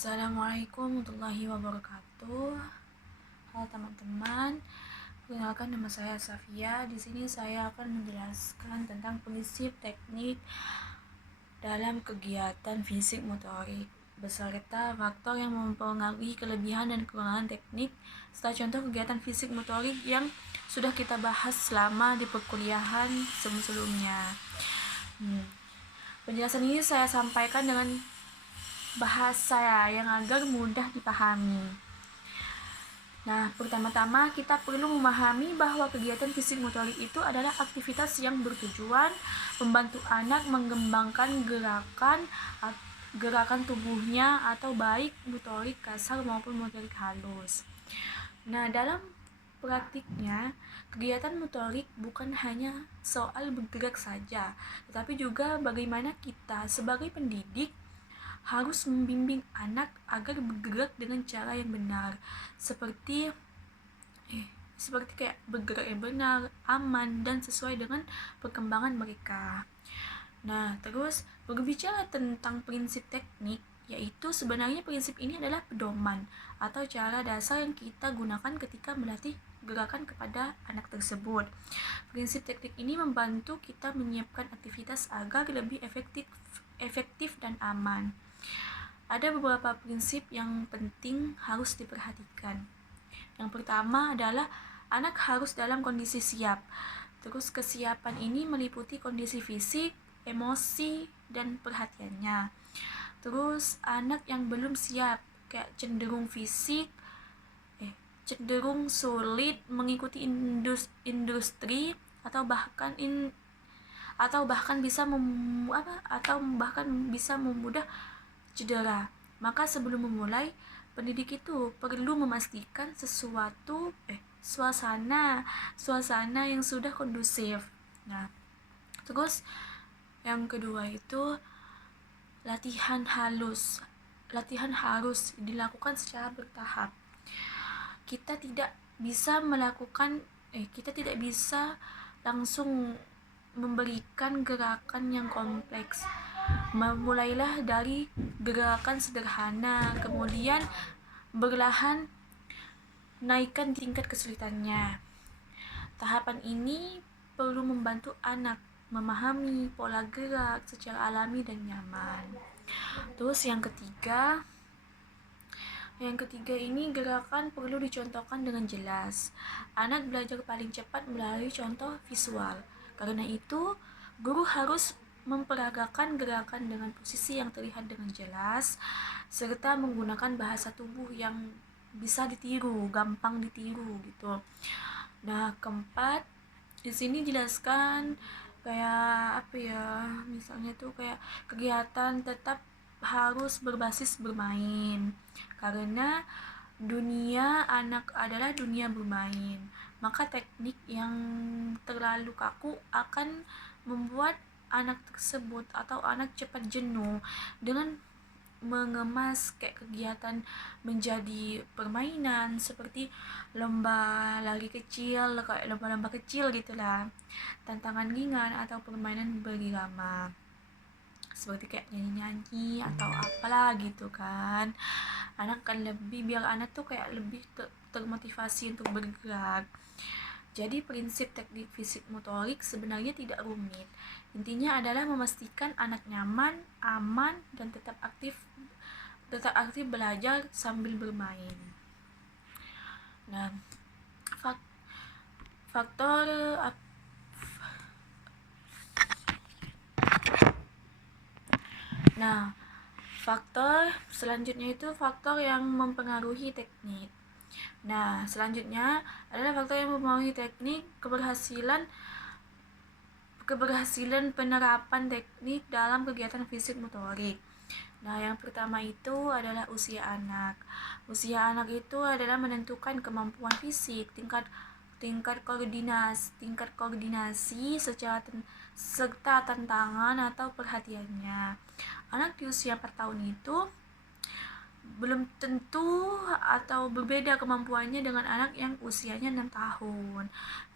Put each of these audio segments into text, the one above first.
Assalamualaikum warahmatullahi wabarakatuh. Halo teman-teman, perkenalkan nama saya Safia. Di sini saya akan menjelaskan tentang prinsip teknik dalam kegiatan fisik motorik beserta faktor yang mempengaruhi kelebihan dan kekurangan teknik serta contoh kegiatan fisik motorik yang sudah kita bahas selama di perkuliahan sebelumnya. Penjelasan ini saya sampaikan dengan bahasa yang agar mudah dipahami. Nah, pertama-tama kita perlu memahami bahwa kegiatan fisik motorik itu adalah aktivitas yang bertujuan membantu anak mengembangkan gerakan tubuhnya atau baik motorik kasar maupun motorik halus. Nah, dalam praktiknya, kegiatan motorik bukan hanya soal bergerak saja, tetapi juga bagaimana kita sebagai pendidik harus membimbing anak agar bergerak dengan cara yang benar, seperti kayak bergerak yang benar, aman, dan sesuai dengan perkembangan mereka. Nah, terus berbicara tentang prinsip teknik, yaitu sebenarnya prinsip ini adalah pedoman atau cara dasar yang kita gunakan ketika melatih gerakan kepada anak tersebut. Prinsip teknik ini membantu kita menyiapkan aktivitas agar lebih efektif dan aman. Ada beberapa prinsip yang penting harus diperhatikan. Yang pertama adalah anak harus dalam kondisi siap. Terus kesiapan ini meliputi kondisi fisik, emosi, dan perhatiannya. Terus anak yang belum siap, kayak cenderung sulit mengikuti industri atau bahkan bisa memudah cedera. Maka sebelum memulai, pendidik itu perlu memastikan suasana yang sudah kondusif. Nah, terus yang kedua itu latihan harus dilakukan secara bertahap. Kita tidak bisa langsung memberikan gerakan yang kompleks. Mulailah dari gerakan sederhana, kemudian perlahan naikkan tingkat kesulitannya. Tahapan ini perlu membantu anak memahami pola gerak secara alami dan nyaman. Terus yang ketiga ini gerakan perlu dicontohkan dengan jelas. Anak belajar paling cepat melalui contoh visual. Karena itu, guru harus memperagakan gerakan dengan posisi yang terlihat dengan jelas, serta menggunakan bahasa tubuh yang bisa gampang ditiru gitu. Nah, keempat, di sini jelaskan misalnya tuh kayak kegiatan tetap harus berbasis bermain, karena dunia anak adalah dunia bermain. Maka teknik yang terlalu kaku akan membuat anak tersebut atau anak cepat jenuh. Dengan mengemas kayak kegiatan menjadi permainan seperti lomba lari kecil, kayak lomba-lomba kecil gitulah, tantangan ringan atau permainan berirama seperti kayak nyanyi-nyanyi atau apalah gitu kan. Biar anak tuh kayak lebih termotivasi untuk bergerak. Jadi prinsip teknik fisik motorik sebenarnya tidak rumit. Intinya adalah memastikan anak nyaman, aman, dan tetap aktif belajar sambil bermain. Nah, faktor selanjutnya itu faktor yang mempengaruhi teknik. Nah, selanjutnya adalah faktor yang mempengaruhi teknik keberhasilan penerapan teknik dalam kegiatan fisik motorik. Nah, yang pertama itu adalah usia anak. Usia anak itu adalah menentukan kemampuan fisik, tingkat koordinasi serta tantangan atau perhatiannya. Anak di usia 4 tahun itu belum tentu atau berbeda kemampuannya dengan anak yang usianya 6 tahun.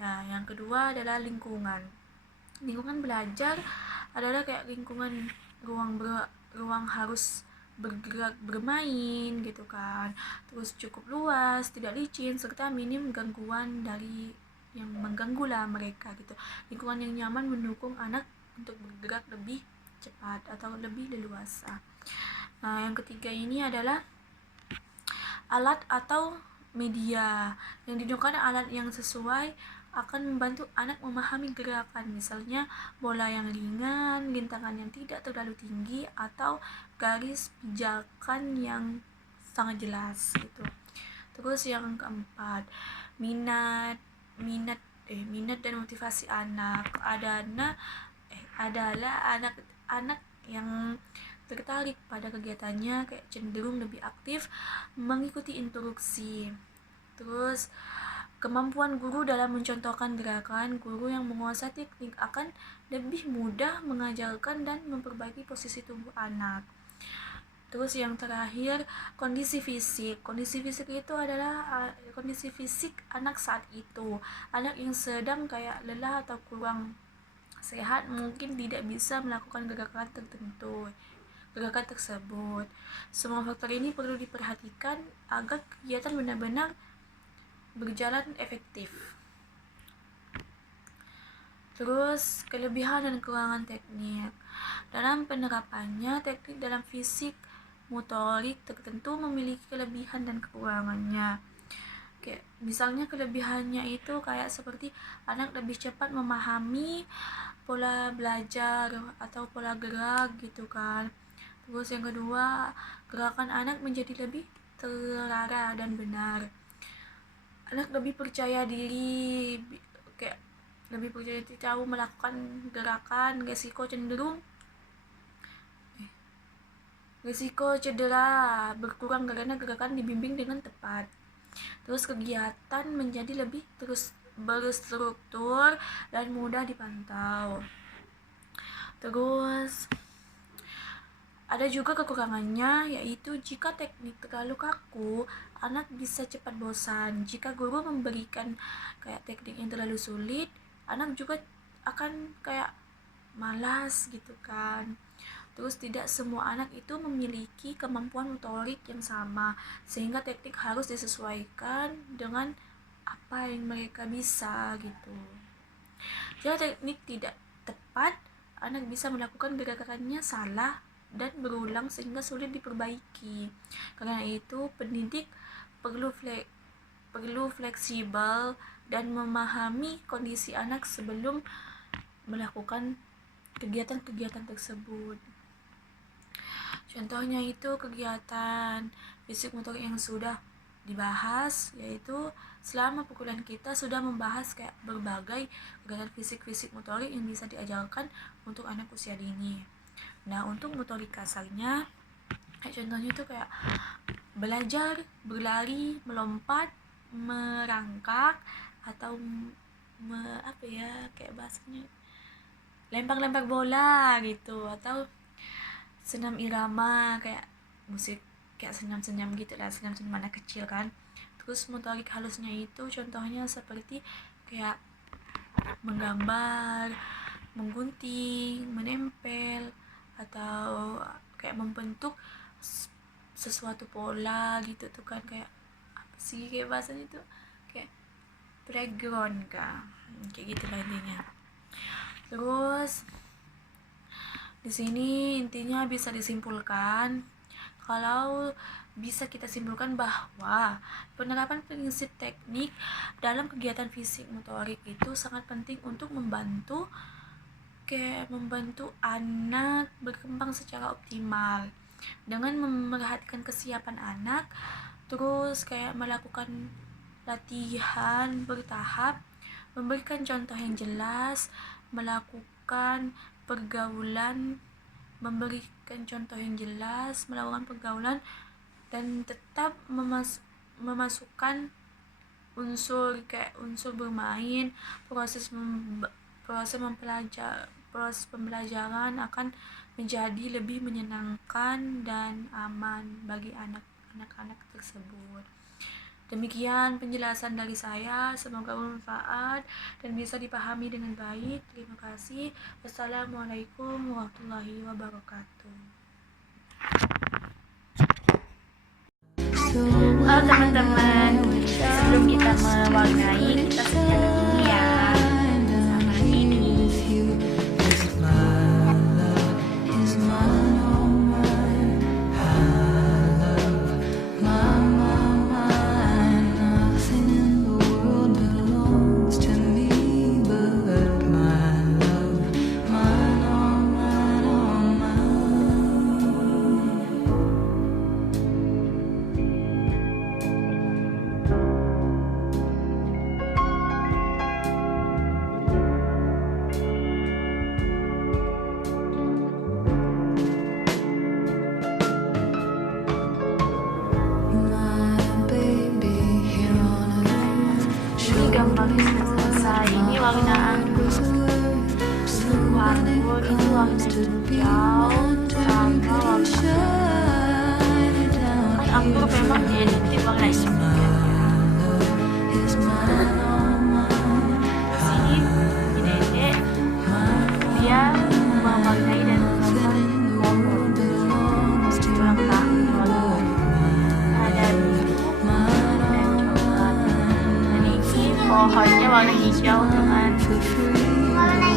Nah, yang kedua adalah lingkungan. Lingkungan belajar adalah kayak lingkungan ruang harus bergerak bermain gitu kan, terus cukup luas, tidak licin, serta minim gangguan dari yang mengganggu lah mereka gitu. Lingkungan yang nyaman mendukung anak untuk bergerak lebih cepat atau lebih leluasa. Nah, yang ketiga ini adalah alat atau media. Yang digunakan alat yang sesuai akan membantu anak memahami gerakan, misalnya bola yang ringan, lintangan yang tidak terlalu tinggi, atau garis pijakan yang sangat jelas gitu. Terus yang keempat, minat minat minat dan motivasi anak adalah anak-anak yang tertarik pada kegiatannya kayak cenderung lebih aktif mengikuti instruksi. Terus kemampuan guru dalam mencontohkan gerakan, guru yang menguasai teknik akan lebih mudah mengajarkan dan memperbaiki posisi tubuh anak. Terus yang terakhir, kondisi fisik. Kondisi fisik itu adalah kondisi fisik anak saat itu. Anak yang sedang kayak lelah atau kurang sehat mungkin tidak bisa melakukan gerakan tersebut. Semua faktor ini perlu diperhatikan agar kegiatan benar-benar berjalan efektif. Terus kelebihan dan kekurangan teknik. Dalam penerapannya, teknik dalam fisik motorik tertentu memiliki kelebihan dan kekurangannya. Kayak misalnya kelebihannya itu kayak seperti anak lebih cepat memahami pola belajar atau pola gerak gitu kan. Terus yang kedua, gerakan anak menjadi lebih terarah dan benar. Anak lebih percaya diri, kayak lebih percaya diri tahu melakukan gerakan, risiko cedera berkurang karena gerakan dibimbing dengan tepat. Terus kegiatan menjadi lebih terus berstruktur dan mudah dipantau. Terus ada juga kekurangannya, yaitu jika teknik terlalu kaku, anak bisa cepat bosan. Jika guru memberikan kayak teknik yang terlalu sulit, anak juga akan kayak malas gitu kan. Terus tidak semua anak itu memiliki kemampuan motorik yang sama, sehingga teknik harus disesuaikan dengan apa yang mereka bisa gitu. Jika teknik tidak tepat, anak bisa melakukan gerakannya salah dan berulang sehingga sulit diperbaiki. Karena itu, pendidik perlu fleksibel dan memahami kondisi anak sebelum melakukan kegiatan-kegiatan tersebut. Contohnya itu kegiatan fisik motorik yang sudah dibahas, yaitu selama perkuliahan kita sudah membahas kayak berbagai kegiatan fisik motorik yang bisa diajarkan untuk anak usia dini. Nah, untuk motorik kasarnya, contohnya itu kayak belajar berlari, melompat, merangkak, atau kayak bahasanya lempar-lempar bola gitu, atau senam irama kayak musik kayak senyum-senyum gitu lah, senyum-senyum anak kecil kan. Terus motorik halusnya itu contohnya seperti kayak menggambar, menggunting, menempel, atau kayak membentuk sesuatu pola gitu tuh kan, kayak apa sih kayak bahasanya itu, kayak playground kan, kayak gitu lah intinya. Terus di sini intinya bisa disimpulkan bisa kita simpulkan bahwa penerapan prinsip teknik dalam kegiatan fisik motorik itu sangat penting untuk membantu anak berkembang secara optimal dengan memerhatikan kesiapan anak, terus kayak melakukan latihan bertahap, memberikan contoh yang jelas, melakukan pergaulan, dan tetap memasukkan unsur bermain. Proses pembelajaran akan menjadi lebih menyenangkan dan aman bagi anak-anak tersebut. Demikian penjelasan dari saya, semoga bermanfaat dan bisa dipahami dengan baik. Terima kasih. Wassalamualaikum warahmatullahi wabarakatuh. Halo teman-teman, sebelum kita mewarnai, kita sedia begini ya, sama ini. Gambarnya sudah selesai. Ini warna anggur ini warna hijau sama warna kan anggur memang identik warna hijau ya. Sini di dedek dia mewarnai dan menggambar tulang tahun ada biru dan coklat. Dan ini pohonnya warna hijau dengan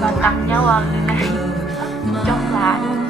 batangnya warna coklat.